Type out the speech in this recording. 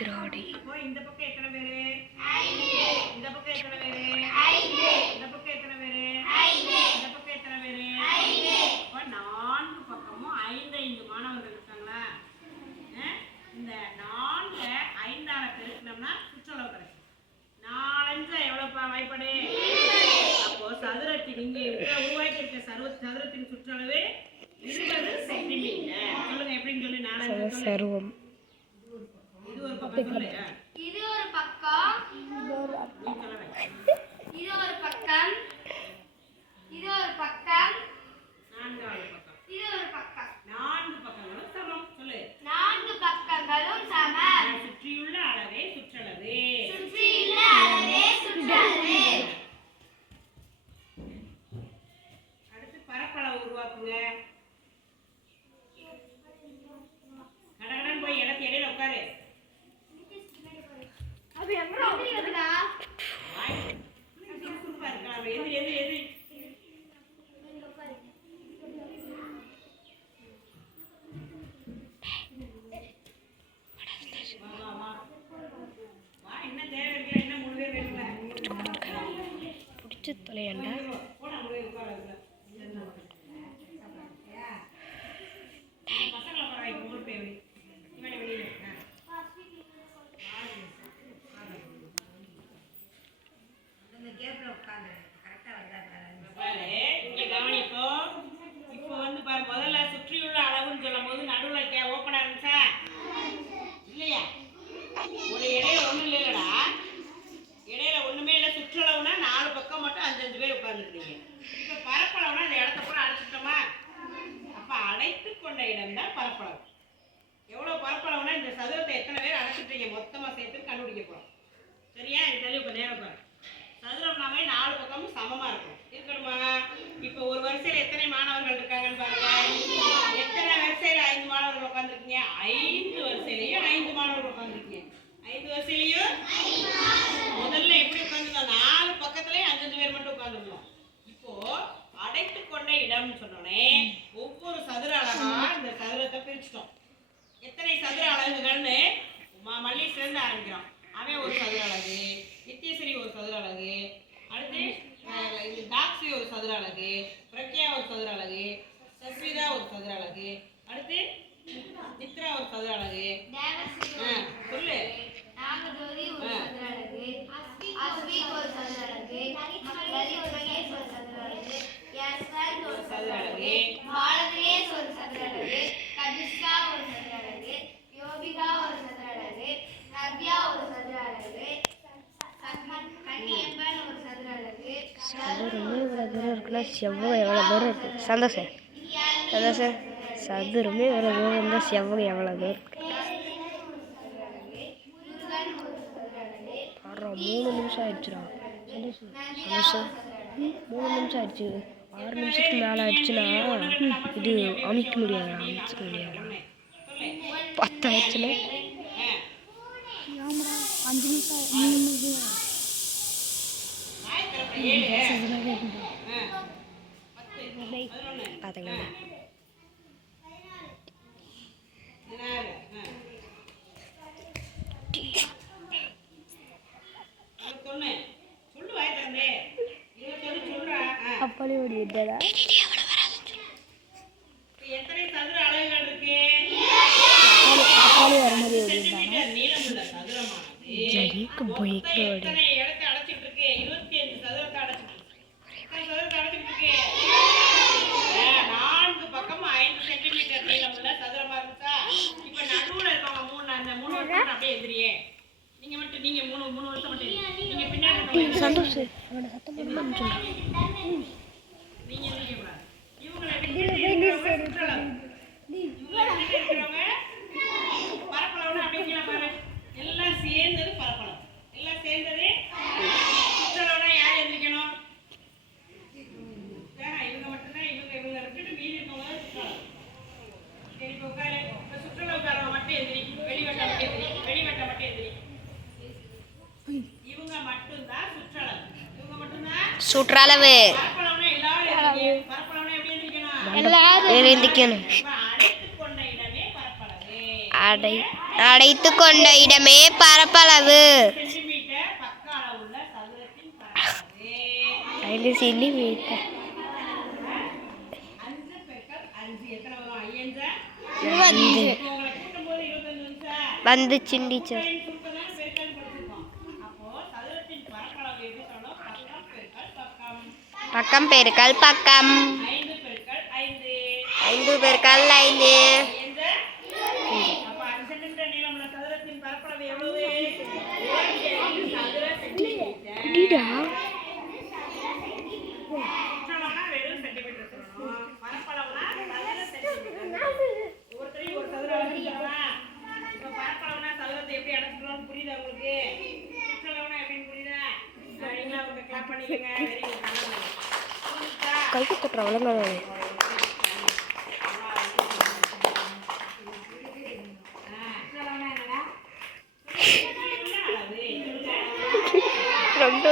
திராடி இந்த பக்கம் எத்தனை பேரு? இந்த பக்கம் எத்தனை பேரு? இந்த பக்கம் எத்தனை பேரு? இந்த பக்கம் எத்தனை பேரு? அப்ப 4 பக்கமும் 5 மாணவர்கள் இருக்காங்களா? இந்த 4 5ஆல பெருக்கணும்னா சுற்றளவு கிடைக்கும். 4 எவ்வளவுப்பா வாய்ப்பாடு? அப்போ சதுரத்தின் இங்கே உருவாக்கி இருக்க சதுரத்தின் சுற்றளவு 20 சென்டிமீட்டர். சொல்லுங்க எப்படின்னு சொல்லி 4 சர்வம். இது ஒரு பக்கம் சொல்லு. இது ஒரு பக்கம். இது ஒரு பக்கம். இது ஒரு பக்கம். 4வது பக்கம். இது ஒரு பக்கம். 4 பக்கங்களும் சமம். சொல்லு. 4 பக்கங்களும் சமம். சுற்றியுள்ள அளவே சுற்றளவு. சுற்றியுள்ள அளவே சுற்றளவு. அடுத்து பரப்பளவு உருவாக்குங்க. கடகடன் போய் இடத்து இடையில உட்காரு. அது எங்க இருக்குடா? சுறுசுறுப்பா இருக்கலாம். எது வா என்ன தேவை இருக்குல்ல, என்ன 3 பேர் வேணும்ல, பிடிச்சி தொலையண்டா. போடா 3 பேர் உட்காருங்க. பசங்களை உட்கார வைக்க 3 பேர் இவனை வெளியில இந்த கேப்ல உட்கார்ந்து கரெக்டா வந்தாரு. இங்க கவனிப்போம். இப்போ வந்து பாரு, முதல்ல சுற்றியுள்ள அளவுன்னு சொல்லும் போது நடுவுல ஓப்பனா இருந்துச்சா இல்லையா? ஒரு இடையில ஒண்ணும் இல்லைலடா. இடையில ஒண்ணுமே இல்லை. சுற்றளவுனா 4 பக்கம் மட்டும் 5 பேர் உட்கார்ந்துருக்கீங்க. இப்ப பரப்பளவுனா அந்த இடத்த பூரா அடைச்சிட்டோமா? அப்ப அடைத்து கொண்ட இடம் தான் பரப்பளவு. எவ்வளவு பரப்பளவுனா இந்த சதுரத்தை எத்தனை பேர் அடைச்சிட்டீங்க மொத்தமா சேர்த்து கண்டுபிடிக்க போறோம். சரியா? இது தெளிவு இப்ப நேரம் பாரு. சதுரம்னாவே 4 பக்கமும் சமமா இருக்கும். இருக்கணுமா? இப்போ ஒரு வரிசையில எத்தனை மாணவர்கள் இருக்காங்கன்னு பாருங்க. எத்தனை வரிசையில 5 மாணவர்கள் உட்கார்ந்துருக்கீங்க? 5 வரிசையிலையும் 5 மாணவர்கள் உட்கார்ந்துருக்கீங்க. 5 வரிசையிலையும் முதல்ல எப்படி உட்கார்ந்துருந்தோம்? 4 பக்கத்துலயும் 5 பேர் மட்டும் உட்கார்ந்துருந்தோம். இப்போ அடைத்து கொண்ட இடம்னு சொன்னோடனே ஒவ்வொரு சதுர அலகா இந்த சதுரத்தை பிரிச்சுட்டோம். எத்தனை சதுர அலகுகள்னு மல்லிஸ்ல இருந்து ஆரம்பிக்கிறோம். அவன் ஒரு சதுர அலகு, நித்யஸ்ரீ ஒரு சதுர அலகு, அடுத்து தாக்ஷி ஒரு சதுர அலகு, பிரக்யா ஒரு சதுர அலகு, சஸ்மிதா ஒரு சதுர அலகு, அடுத்து மித்ரா ஒரு சதுர அலகு, சொல்லு, நாகஜோதி ஒரு சதுர அலகு, அஸ்விக் ஒரு சதுர அலகு, லலித் மகேஷ் ஒரு சதுர அலகு, யஸ்வந்த் ஒரு சதுர அலகு, பாலகிரேஷ் ஒரு சதுர அலகு, கனிஷ்கா ஒரு சதுர அலகு, யோபிகா ஒரு சதுர அலகு, நவ்யா ஒரு சதுர அலகு, கன்னியப்பன் ஒரு சதுர அலகு. சதுரமே இவ்வளோ தூரம் இருக்குன்னா செவ்வகம் எவ்வளோ தூரம் இருக்குது? சந்தோஷம் சதுரமே இவ்வளோ தூரம் இருந்தால் செவ்வகம் எவ்வளோ தூரம் இருக்கு? 3 நிமிஷம் ஆயிடுச்சுடா. சந்தோஷம் 3 நிமிஷம் ஆயிடுச்சு. 6 நிமிஷத்துக்கு மேலே ஆயிடுச்சுன்னா இது அமைக்க முடியாது. 10 ஆயிடுச்சுன்னா 5 நிமிஷம் 3 நிமிஷம் பார்த்தீங்களா? அப்படி ஒரு விட்டதா? எத்தனை சதுர அலகுகள் இருக்கு? அப்படி வர மாதிரி நீளமுள்ள சதுரமானது எத்தனை இடத்தை அடைச்சிட்டு இருக்கு? 25 சதுரத்தை அடைச்சிட்டு இருக்கு. 4 பக்கம் 5 சென்டிமீட்டர் நீளமுள்ள சதுரமா இருந்துச்சா? இப்ப நடுவுல இருக்கவங்க அந்த 3 வருஷம் அப்படியே எதிரியே. நீங்க மட்டும் 3 வருஷம் மட்டும் நீங்க பின்னாடி சந்தோஷம் அவனோட சத்தம் போட்டு நீங்க எதிரிக்க கூடாது. இவங்களை இருக்கிறவங்க பரப்பளவுன்னு அப்படிங்களா பாரு. எல்லாம் சேர்ந்தது பரப்பளவு. எல்லாம் சேர்ந்தது சுற்றளவுனா யார் எந்திரிக்கணும்? இவங்க மட்டும்தான். இவங்க விட்டுட்டு மீதி இருக்கவங்க சுற்றளவு. சரி இப்போ உட்காரு. இப்போ சுற்றளவுக்காரவங்க மட்டும் எந்திரி. வெளிவட்டம் மட்டும் எந்திரி. இவங்க மட்டும்தான் சுற்றளவு. இவங்க மட்டும்தான் சுற்றளவு. பரப்பளவுனா எல்லாரும் பரப்பளவுனா எப்படி எந்திரிக்கணும்? எல்லாரும் எந்திரிக்கணும். அடைத்து கொண்ட இடமே பரப்பளவு. அடை அடைத்து கொண்ட இடமே பரப்பளவு. சென்டிமீட்டர் பக்க அளவுள்ள சதுரத்தின் பரப்பளவு 5 சென்டிமீட்டர். 5 பெருக்கல் 5 எத்தனை வரும்? 5 25 இப்போ உங்களை கூட்டும்போது 25 வந்துச்சா? வந்துச்சுங்க டீச்சர். சுருக்கம்தான் பெருக்கல் படிச்சிருக்கோம். அப்போ சதுரத்தின் பரப்பளவு எப்படி சொல்லணும்? பக்கம் பெருக்கல் பக்கம். பக்கம் பெருக்கல் பக்கம். 5 பெருக்கல் 5 5 பெருக்கல் 5 5 அப்ப 5 சென்டிமீட்டர் நீளமுள்ள சதுரத்தின் பரப்பளவு எவ்வளவு? 7 சதுர சென்டிமீட்டர். இடிடா. சுற்றளவுனா வெறும் சென்டிமீட்டர் சொல்லணும். பரப்பளவுனா சதுர சென்டிமீட்டர். ஒவ்வொருத்தரையும் ஒரு சதுர அளவு சொல்லலாம். இப்ப பரப்பளவுனா சதுரத்தை எப்படி அடைச்சிக்கணும்னு புரியுதா உங்களுக்கு? சுற்றளவுனா எப்படின்னு புரியுதா? நீங்களா அவங்க கிளாப் பண்ணிக்கங்க. Very good. புரியுதா? கைக்கு கொட்டுற வளர்ந்தானே சுற்றளவுனா என்னடா? சுற்றளவுனா அளவு. ரொம்ப